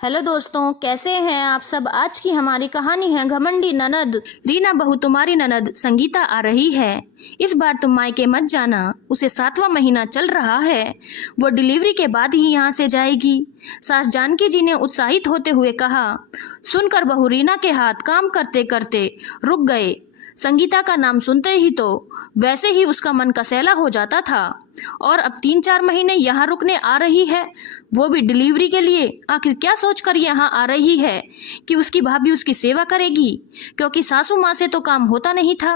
Hello दोस्तों, कैसे हैं आप सब। आज की हमारी कहानी है घमंडी ननद। रीना बहू तुम्हारी ननद संगीता आ रही है। इस बार तुम मायके मत जाना, उसे 7वां महीना चल रहा है। वो डिलीवरी के बाद ही यहाँ से जाएगी। सास जानकी जी ने उत्साहित होते हुए कहा। सुनकर बहू रीना के हाथ काम करते करते रुक गए। संगीता का नाम सुनते ही तो वैसे ही उसका मन कसैला हो जाता था। और अब 3-4 महीने यहाँ रुकने आ रही है, वो भी डिलीवरी के लिए। आखिर क्या सोचकर यहाँ आ रही है कि उसकी भाभी उसकी सेवा करेगी, क्योंकि सासू माँ से तो काम होता नहीं था।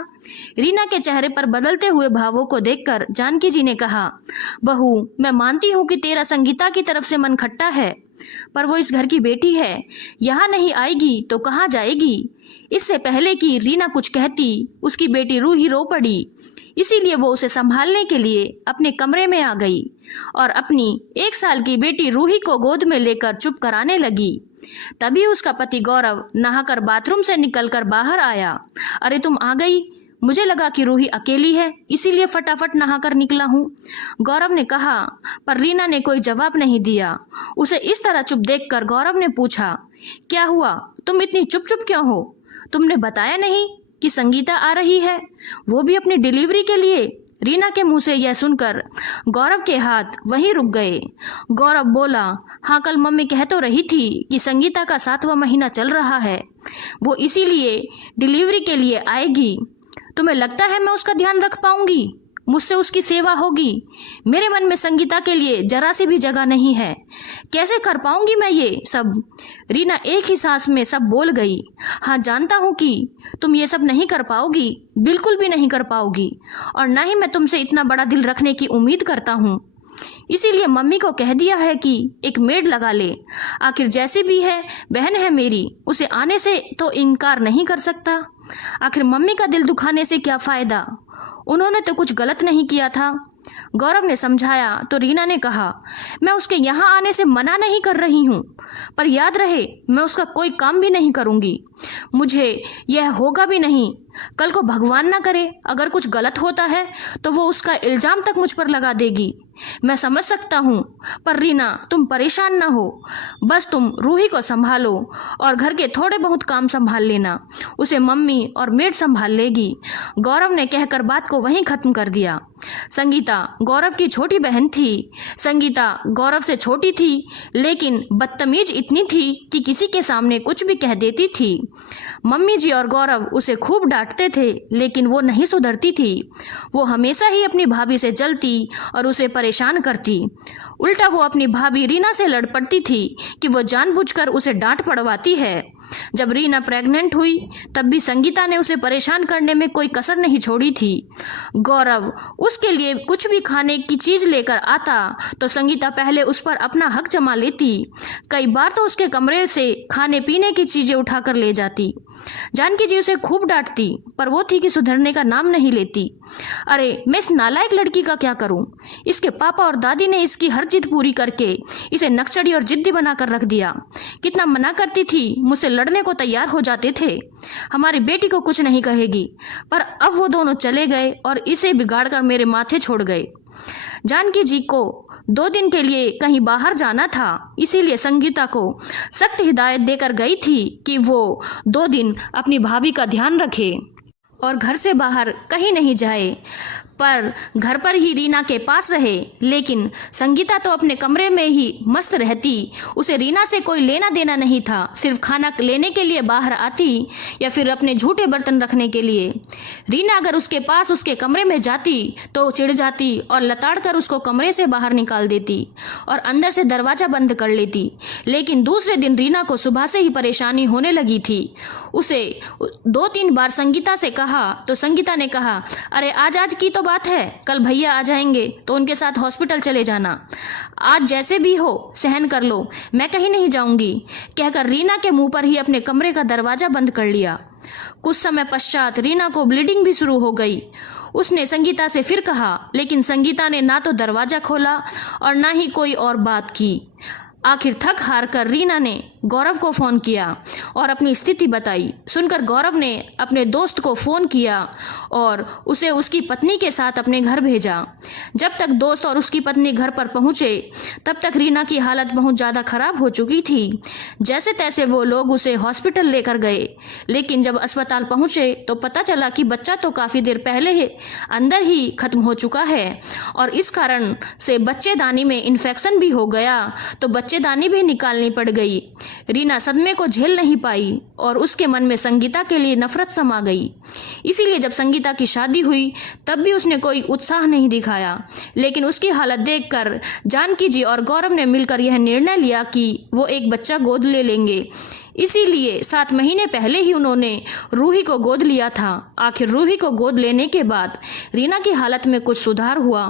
रीना के चेहरे पर बदलते हुए भावों को देखकर जानकी जी ने कहा, बहू मैं मानती हूँ कि तेरा संगीता की तरफ से मन खट्टा है, पर वो इस घर की बेटी है, यहाँ नहीं आएगी तो कहाँ जाएगी। इससे पहले कि रीना कुछ कहती, उसकी बेटी रूही रो पड़ी। इसीलिए वो उसे संभालने के लिए अपने कमरे में आ गई और अपनी 1 साल की बेटी रूही को गोद में लेकर चुप कराने लगी। तभी उसका पति गौरव नहाकर बाथरूम से निकलकर बाहर आया। अरे तुम आ गई, मुझे लगा कि रूही अकेली है, इसीलिए फटाफट नहाकर निकला हूँ, गौरव ने कहा। पर रीना ने कोई जवाब नहीं दिया। उसे इस तरह चुप देखकर गौरव ने पूछा, क्या हुआ, तुम इतनी चुप चुप क्यों हो? तुमने बताया नहीं कि संगीता आ रही है, वो भी अपनी डिलीवरी के लिए? रीना के मुंह से यह सुनकर गौरव के हाथ वहीं रुक गए। गौरव बोला, हाँ कल मम्मी कह तो रही थी कि संगीता का 7वां महीना चल रहा है, वो इसीलिए डिलीवरी के लिए आएगी। तुम्हें लगता है मैं उसका ध्यान रख पाऊंगी? मुझसे उसकी सेवा होगी? मेरे मन में संगीता के लिए जरा सी भी जगह नहीं है, कैसे कर पाऊंगी मैं ये सब? रीना एक ही सांस में सब बोल गई। हाँ जानता हूँ कि तुम ये सब नहीं कर पाओगी, बिल्कुल भी नहीं कर पाओगी, और ना ही मैं तुमसे इतना बड़ा दिल रखने की उम्मीद करता हूँ। इसीलिए मम्मी को कह दिया है कि एक मेड लगा ले। आखिर जैसी भी है बहन है मेरी, उसे आने से तो इनकार नहीं कर सकता। आखिर मम्मी का दिल दुखाने से क्या फायदा, उन्होंने तो कुछ गलत नहीं किया था। गौरव ने समझाया तो रीना ने कहा, मैं उसके यहाँ आने से मना नहीं कर रही हूँ, पर याद रहे मैं उसका कोई काम भी नहीं करूँगी, मुझे यह होगा भी नहीं। कल को भगवान ना करे अगर कुछ गलत होता है तो वो उसका इल्जाम तक मुझ पर लगा देगी। मैं समझ सकता हूँ, पर रीना तुम परेशान ना हो, बस तुम रूही को संभालो और घर के थोड़े बहुत काम संभाल लेना, उसे मम्मी और मेड संभाल लेगी। गौरव ने कहकर बात को वहीं खत्म कर दिया। संगीता गौरव की छोटी बहन थी। संगीता गौरव से छोटी थी, लेकिन बदतमीज इतनी थी कि किसी के सामने कुछ भी कह देती थी। मम्मी जी और गौरव उसे खूब डांटते थे, लेकिन वो नहीं सुधरती थी। वो हमेशा ही अपनी भाभी से जलती और उसे परेशान करती। उल्टा वो अपनी भाभी रीना से लड़ पड़ती थी कि वो जानबूझकर उसे डांट पड़वाती है। जब रीना प्रेग्नेंट हुई तब भी संगीता ने उसे परेशान करने में कोई कसर नहीं छोड़ी थी। गौरव उसके लिए कुछ भी खाने की चीज़ लेकर आता तो संगीता पहले उस पर अपना हक जमा लेती। कई बार तो उसके कमरे से खाने पीने की चीज़ें उठाकर ले जाती। जानकी जी उसे खूब डांटती, पर वो थी कि सुधरने का नाम नहीं लेती। अरे मैं इस नालायक लड़की का क्या करूं? इसके पापा और दादी ने इसकी हर जिद पूरी करके इसे नक्सड़ी और जिद्दी बनाकर रख दिया। कितना मना करती थी, मुझसे लड़ने को तैयार हो जाते थे। हमारी बेटी को कुछ नहीं कहेगी, पर अब वो दोनों चले गए और इसे बिगाड़कर मेरे माथे छोड़ गए। जानकी जी को 2 दिन के लिए कहीं बाहर जाना था, इसीलिए संगीता को सख्त हिदायत देकर गई थी कि वो 2 दिन अपनी भाभी का ध्यान रखे और घर से बाहर कहीं नहीं जाए, पर घर पर ही रीना के पास रहे। लेकिन संगीता तो अपने कमरे में ही मस्त रहती, उसे रीना से कोई लेना देना नहीं था। सिर्फ खाना लेने के लिए बाहर आती या फिर अपने झूठे बर्तन रखने के लिए। रीना अगर उसके पास उसके कमरे में जाती तो चिढ़ जाती और लताड़ कर उसको कमरे से बाहर निकाल देती और अंदर से दरवाज़ा बंद कर लेती। लेकिन दूसरे दिन रीना को सुबह से ही परेशानी होने लगी थी। उसे 2-3 बार संगीता से कहा तो संगीता ने कहा, अरे आज की तो बात है, कल भैया आ जाएंगे तो उनके साथ हॉस्पिटल चले जाना, आज जैसे भी हो सहन कर लो, मैं कहीं नहीं जाऊंगी, कहकर रीना के मुंह पर ही अपने कमरे का दरवाजा बंद कर लिया। कुछ समय पश्चात रीना को ब्लीडिंग भी शुरू हो गई। उसने संगीता से फिर कहा, लेकिन संगीता ने ना तो दरवाजा खोला और ना ही कोई और बात की। आखिर थक हार कर रीना ने गौरव को फ़ोन किया और अपनी स्थिति बताई। सुनकर गौरव ने अपने दोस्त को फ़ोन किया और उसे उसकी पत्नी के साथ अपने घर भेजा। जब तक दोस्त और उसकी पत्नी घर पर पहुंचे तब तक रीना की हालत बहुत ज़्यादा खराब हो चुकी थी। जैसे तैसे वो लोग उसे हॉस्पिटल लेकर गए, लेकिन जब अस्पताल पहुंचे तो पता चला कि बच्चा तो काफ़ी देर पहले अंदर ही खत्म हो चुका है और इस कारण से बच्चेदानी में इन्फेक्शन भी हो गया, तो बच्चेदानी भी निकालनी पड़ गई। रीना सदमे को झेल नहीं पाई और उसके मन में संगीता के लिए नफरत समा गई। इसीलिए जब संगीता की शादी हुई तब भी उसने कोई उत्साह नहीं दिखाया, लेकिन उसकी हालत देखकर जानकी जी और गौरव ने मिलकर यह निर्णय लिया कि वो एक बच्चा गोद ले लेंगे। इसीलिए 7 महीने पहले ही उन्होंने रूही को गोद लिया था। आखिर रूही को गोद लेने के बाद रीना की हालत में कुछ सुधार हुआ,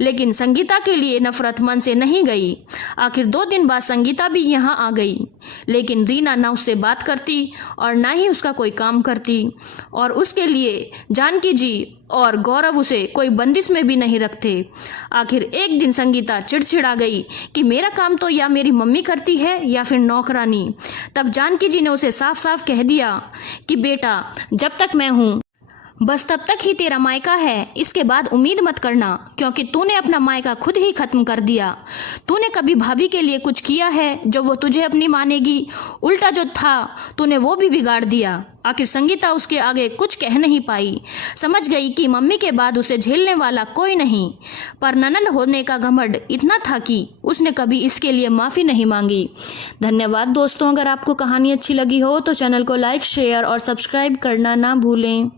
लेकिन संगीता के लिए नफरत मन से नहीं गई। आखिर 2 दिन बाद संगीता भी यहाँ आ गई, लेकिन रीना ना उससे बात करती और ना ही उसका कोई काम करती और उसके लिए जानकी जी और गौरव उसे कोई बंदिश में भी नहीं रखते। आखिर एक दिन संगीता चिड़चिड़ा गई कि मेरा काम तो या मेरी मम्मी करती है या फिर नौकरानी। तब जानकी जी ने उसे साफ साफ कह दिया कि बेटा, जब तक मैं हूँ बस तब तक ही तेरा मायका है, इसके बाद उम्मीद मत करना, क्योंकि तूने अपना मायका खुद ही खत्म कर दिया। तूने कभी भाभी के लिए कुछ किया है जो वो तुझे अपनी मानेगी? उल्टा जो था तूने वो भी बिगाड़ दिया। आखिर संगीता उसके आगे कुछ कह नहीं पाई। समझ गई कि मम्मी के बाद उसे झेलने वाला कोई नहीं, पर ननद होने का घमंड इतना था कि उसने कभी इसके लिए माफ़ी नहीं मांगी। धन्यवाद दोस्तों। अगर आपको कहानी अच्छी लगी हो तो चैनल को लाइक, शेयर और सब्सक्राइब करना ना भूलें।